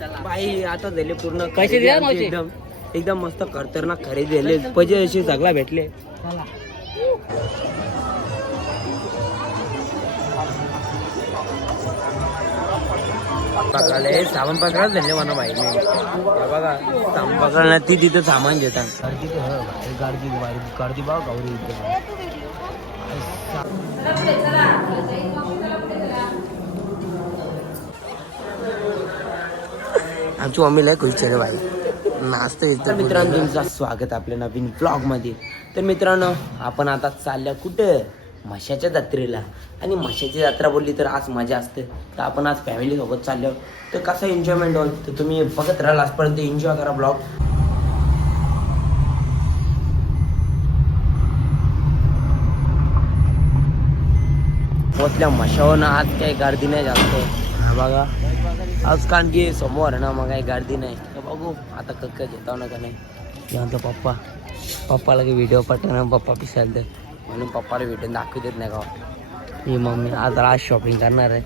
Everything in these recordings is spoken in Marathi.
बाई आता झाले पूर्ण पैसे द्या मावशी. एकदम एकदम मस्त खतरनाक खरेदी झाले. पैसे असे सगळा भेटले. पकडले सामान पकडाच झाले म्हणा बाई मी. हे बघा सामान पकडणार ती तिथं सामान देतात. गर्दी बघा गौरी इथे. आमची मम्मीला खुश रे बाई नाचतं येतं. मित्रांनो तुमचं स्वागत आपल्या नवीन ब्लॉग मध्ये. तर मित्रांनो आपण आता चालल्या कुठं म्हशाच्या जत्रेला. आणि म्हशाची जत्रा बोलली तर आज मजा असते. तर आपण आज फॅमिली सोबत चाललो. तर कसं एन्जॉयमेंट होईल तर तुम्ही बघत राहाल आजपर्यंत. एन्जॉय करा ब्लॉग. पोचल्या म्हशावर ना आज काही गर्दी नाही जास्त. हा बघा आज कारण की सोमवार आहे ना मग काही गर्दी नाही. तर बघू आता कक्क घेतो ना का नाही. आमचा पप्पाला काही व्हिडिओ पाठवणार. पप्पा पिसायला दे म्हणून पप्पाला व्हिडिओ दाखवू देत नाही का. ही मम्मी आज राज शॉपिंग करणार आहे.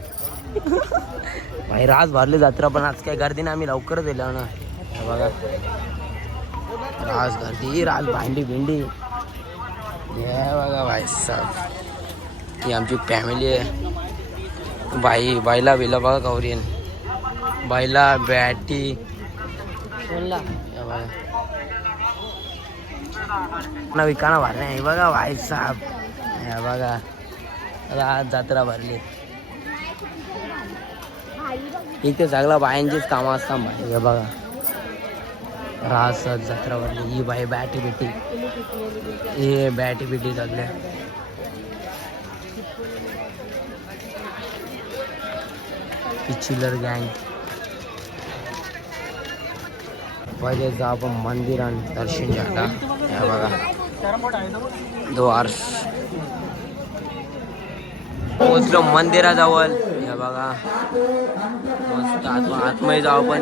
भाई राज भरली जत्रा पण आज काही गर्दी नाही. आम्ही लवकरच दिलो ना. हे बघा राज गर्दी राज भांडी भिंडी. हे बघा भाई साहेब ही आमची फॅमिली आहे. बाईला बिला बघा गौरी बाईला बॅटी ना विकाना भरणे. हे बघा भाई साहेब. हे बघा आज जत्रा भरली. इथे सगळं बायांचीच कामं असतात भाई. हे बघा राज जत्रा भरली. ही बाई बॅटी बिटी हे बॅटी बिटी सगळ्या. चिलर गँग पहिले जा आपण मंदिर आणि दर्शन घ्यायला. हे बघा द्वार पोचलो मंदिराजवळ. हे बघा मस्त आतमध्ये जाऊ पण.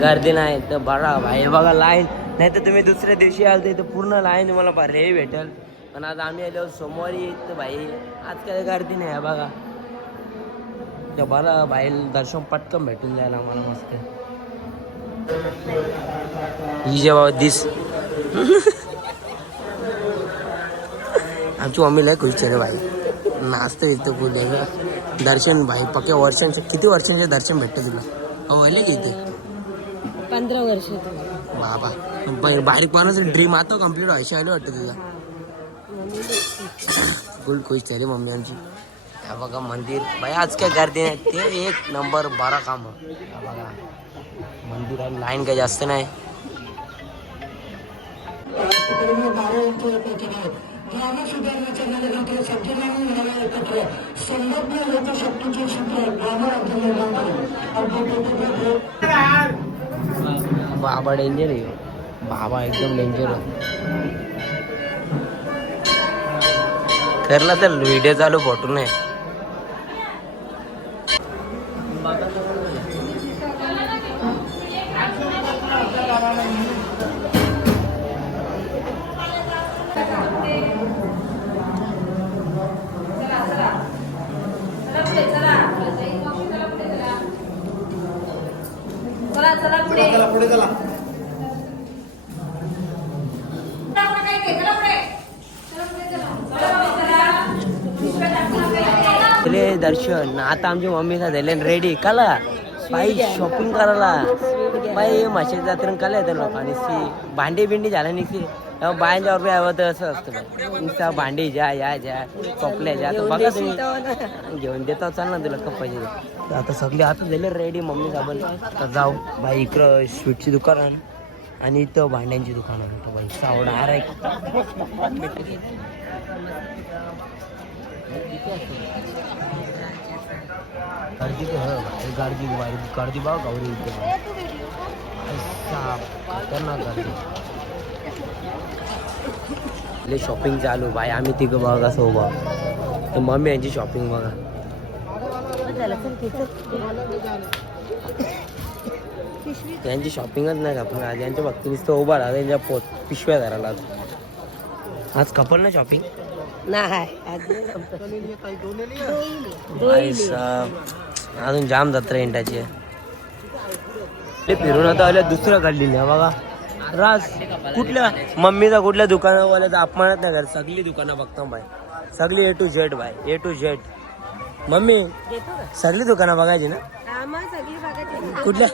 गर्दी नाही तर बघा भाई. बघा लाईन नाही तर तुम्ही दुसऱ्या दिवशी आलते तर पूर्ण लाईन तुम्हाला पर्यायी भेटेल. पण आज आम्ही आलो सोमवारी तर भाई आज काय गर्दी नाही. आहे बघा त्या बरं बाई दर्शन पटकन भेटून जायला आम्हाला मस्त. ही जेव्हा दिस आमची मम्मीला खुश रे बाई नाचतं येतं बोलले. दर्शन भाई पक्या वर्षांचे किती वर्षांचे दर्शन भेटतं तुला. हो आले की इथे 15 वर्ष. बाबा बारीक पाहण्याचं ड्रीम आता कम्प्लीट व्हायची आले वाटतं तुझा. फुल खुश झाली मम्मी आमची. हे बघा मंदिर भाई आज काय गर्दी नाही. ते एक नंबर 12 काम. हे बघा मंदिर आहे लाईन काही जास्त नाही. बाबा डेंजर आहे. बाबा एकदम डेंजर करला तर व्हिडिओ चालू फोटो नाही. दर्शन आता आमची मम्मी झाले रेडी काला बाई शॉपिंग करायला. बाई म्हशीच्या जत्रेन काला येतं लोकांनी भांडी बिंडी झाल्या निघते. बायांच्या रुपये हवं तर असं असतं बाई. नुसतं भांडी ज्या या ज्या चॉकल्या ज्या तर बघा तुम्ही घेऊन देता चाल ना तुला कपायचे. आता सगळे आता झाले रेडी मम्मी साबण. तर जाऊ बाई इकडं स्वीटची दुकान आणि इथं भांड्यांची दुकान आहे. बाई सावडा आहे. गर्दी बघा गौरी इथे खतरनाक गर्दी. शॉपिंग चालू भाई. आम्ही तिघं बघा कसं उभा. तर मम्मी यांची शॉपिंग बघा. त्यांची शॉपिंगच नाही का पण आज यांच्या भक्ती नुसतं उभा राहा. त्यांच्या पिशव्या धरायला आज कपल ना शॉपिंग. नाही भाई साहब, अजून जाम जत्रा इंटाची आहे. ते फिरून आता आल्या दुसऱ्या काढलेली आहे बघा. रास कुठल्या मम्मीचा कुठल्या दुकानावाल्याचा अपमानच नाही करत. सगळी दुकानं बघतो बाय, सगळी A to Z bye, A to Z. Mummy सगळी दुकानं बघायची ना. कुठल्या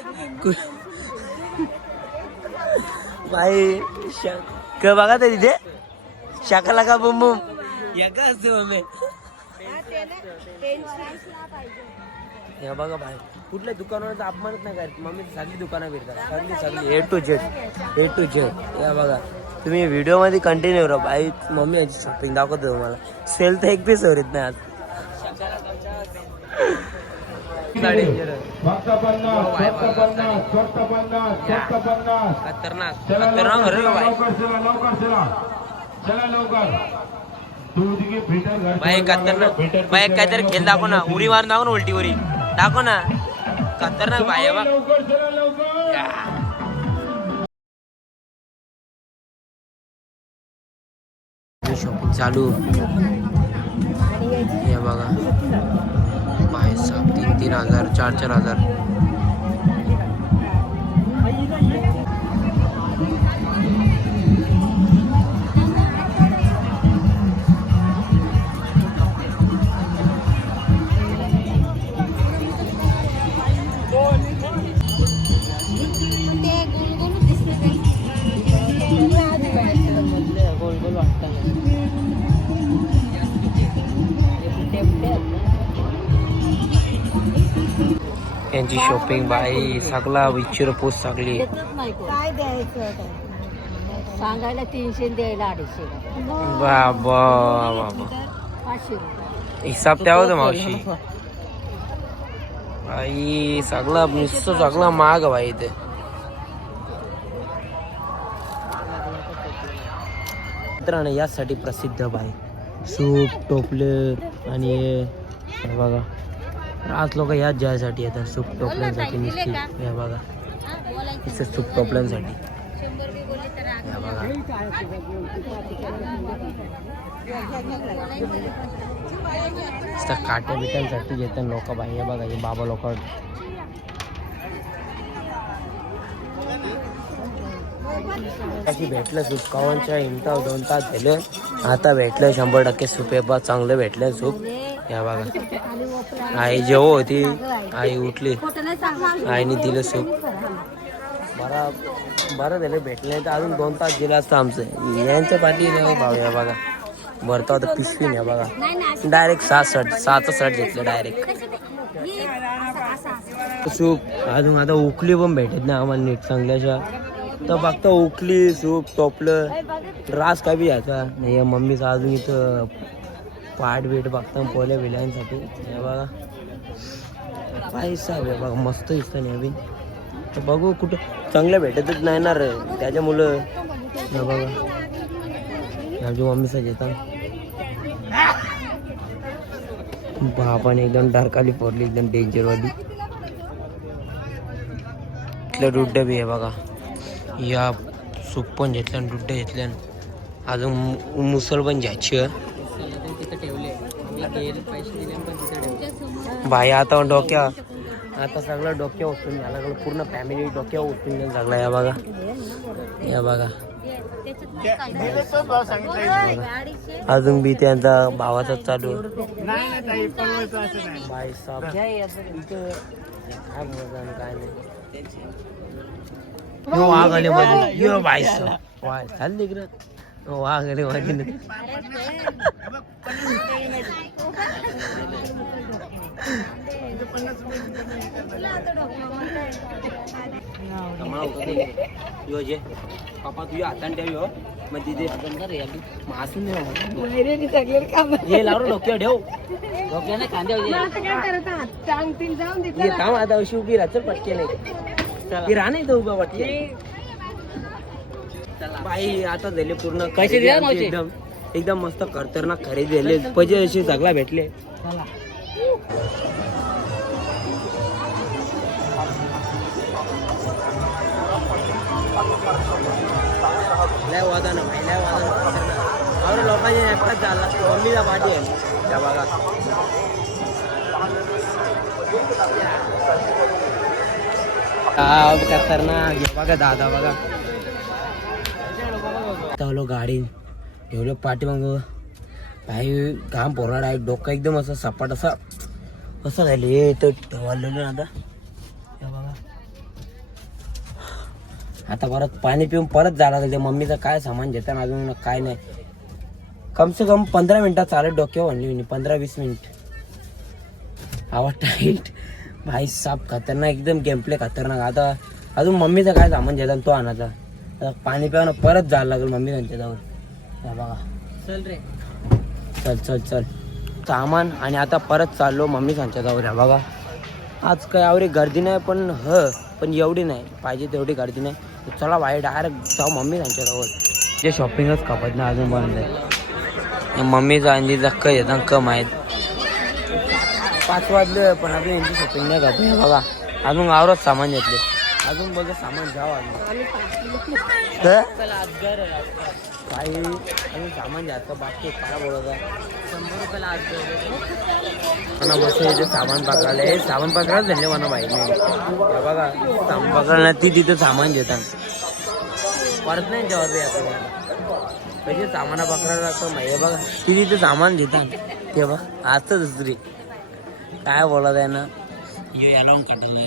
बाई बघा ते तिथे शाकाला का बुम बुम एका असते मम्मी. हे बघा बाय, कुठल्या दुकानाचा अपमानच नाही करत मम्मी. सगळी दुकानं फिरतात, सगळी A to Z. या बघा तुम्ही व्हिडिओ मध्ये कंटिन्यू राहा बाई. मम्मी याची शॉपिंग दाखवतो तुम्हाला. सेल तर एक पीस होत नाही आज. बाई खतरनाक बाई, काहीतरी खेळ दाखव ना. उडी मारून दाखव ना, उलटी उरी दाखव ना. खतरनाक बाई बा. शॉपिंग चालू. हे बघा बाई साहेब, 3,000 4,000. यांची शॉपिंग बाई सगळा विचार पोस्ट सगळी. काय द्यायचं सांगायला 300 द्यायला 250. बाबा 500 हिसाब द्यावा तर मावशी. बाई सगळा नुसतं सगळा महाग बाई इथे. मित्रांनो यासाठी प्रसिद्ध बाई सूप टोपले आणि हे बघा. आज लोक याच जायसाठी येतात सूप टोपल्यांसाठी नुसती. हे बघा इथं सूप टोपल्यांसाठी. हे बघा काट्या बिट्यांसाठी येतात लोक बाई. हे बघा हे बाबा लोक. भेटलं सूप कवांच्या इंटा 2 तास झाले. आता भेटलं 100% सूप. हे बघ चांगलं भेटलं सूप. या बघा आई जेव्हा होती आई उठली, आईने दिलं सूप. बरं झालं भेटलं. तर अजून 2 तास दिलं असतं आमचं. यांच्या पाठी नाही भाऊ. या बघा भरता होता पिशवी नाही बघा. डायरेक्ट 6 शर्ट घेतलं डायरेक्ट सूप. अजून आता उकली पण भेटत नाही आम्हाला नीट चांगल्याशा. तर फक्त उकली सूप टोपलं रास का बी यायचा नाही. मम्मीचं अजून इथं पाट बीट बघता पोल्या बिल्यांसाठी. हे बघा पैसा बघा मस्त दिसतं नाही अभि. तर बघू कुठं चांगलं भेटतच नाही ना रे त्याच्यामुळं. हे बघा आमची मम्मीचा येतात बापाने एकदम डारकाली फोडली एकदम डेंजरवाली. इथलं डुड्ड बी आहे बघा. या सूप पण घेतल्यान डुड्ड घेतल्यान. अजून मुसळ पण घ्यायची भाई. आता डोक्या आता सगळं डोक्या उचलून घ्यायला लागलं. पूर्ण फॅमिली डोक्या उचलून घ्यायला लागला. या बघा या बघा अजून बी त्यांचा भावाचा चालू. भाई साहेब काय नाही. वाघ आले मध्ये भाई साहेब वाय चालली इकडं. वाघ आले मध्ये पापा तुझ्या हाताने ठेव हो. मग तिथे मासून लावलं डोक्यावर ठेव. डोक्याने खांद्यावर आता अशी उभी राहत पटके नाही राह नाही तर उभा वाटते बाई. आता झाले पूर्ण एकदम एकदम मस्त खतरनाक खरेदी झाले. पैसे असे सगळा भेटले. लय वादा ना भाई लय वादा. और लोकांनी एकटाच झाला मम्मीचा पाठी आहे त्या बघा. खतरनाक हे बघा दादा बघा. चालू गाडी ठेवलं पाठी मग भाई घाम पोराड आहे. डोकं एकदम असं सपाट असं झालं हे तर ठेवलेलं आता हे बघा. आता परत पाणी पिऊन परत जायला लागेल. मम्मीचं काय सामान घेताना अजून काय नाही. कम से कम 15 मिनिटात चालत डोक्यावर आणली 15-20 मिनिट. आवाज टाईट भाई साप खतरनाक एकदम गेमप्ले खतरनाक. आता अजून मम्मीचं काय सामान घेतात तो आणायचा. आता पाणी प्यावं परत जायला लागेल मम्मी त्यांच्या जवळ. बघा चल रे चल सामान आणि आता परत चाललो मम्मी त्यांच्या जवळ. बघा आज काय आवडी गर्दी नाही पण एवढी नाही पाहिजे तेवढी गर्दी नाही. चला भाई डायरेक्ट जाऊ मम्मी त्यांच्या जवळ. जे शॉपिंगच खपत नाही अजून पर्यंत आहे. मम्मीचा अंडी जक्क येतात कम आहेत. 5 वाजले पण अजून यांची शॉपिंग नाही करतो. हे बघा अजून आवरच सामान घेतले. अजून बघा सामान घ्यावं काही अजून सामान घ्यायचं बाकी काय बोलत आहे. 100 रुपयाला आज बस इथे सामान पकडायला हे सामान पकडायला झाले म्हणा भाई मी. हे बघा सामान पकडायला ती तिथं सामान घेतात परत नाही जेव्हा याचं पैसे सामाना पकडायला लागतो माहिती. बघा ती तिथे सामान घेतात ते बघ आज तर दुसरी काय बोलत आहे ना. हे याला काटायला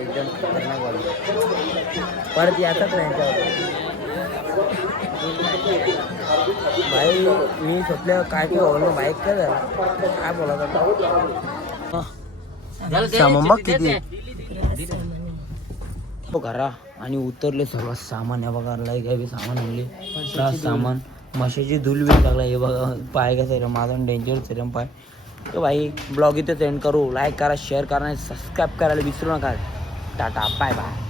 एकदम खतरनाक बोलत परत याचाच नाही भाई. मी स्वप्न काय बोललो बाईक काय झालं काय बोलत सामान बघ किती घरा आणि उतरले सर्व सामान. आहे बघा लय काय सामान आणले सामान. मशाची धूल बी लागला हे बघा. पाय कसं माझा डेंजर सिरम पाय. तो भाई ब्लॉग इथेच एंड करू. लाईक करा शेअर करा आणि सबस्क्राईब करायला विसरू नका. Tata bye bye.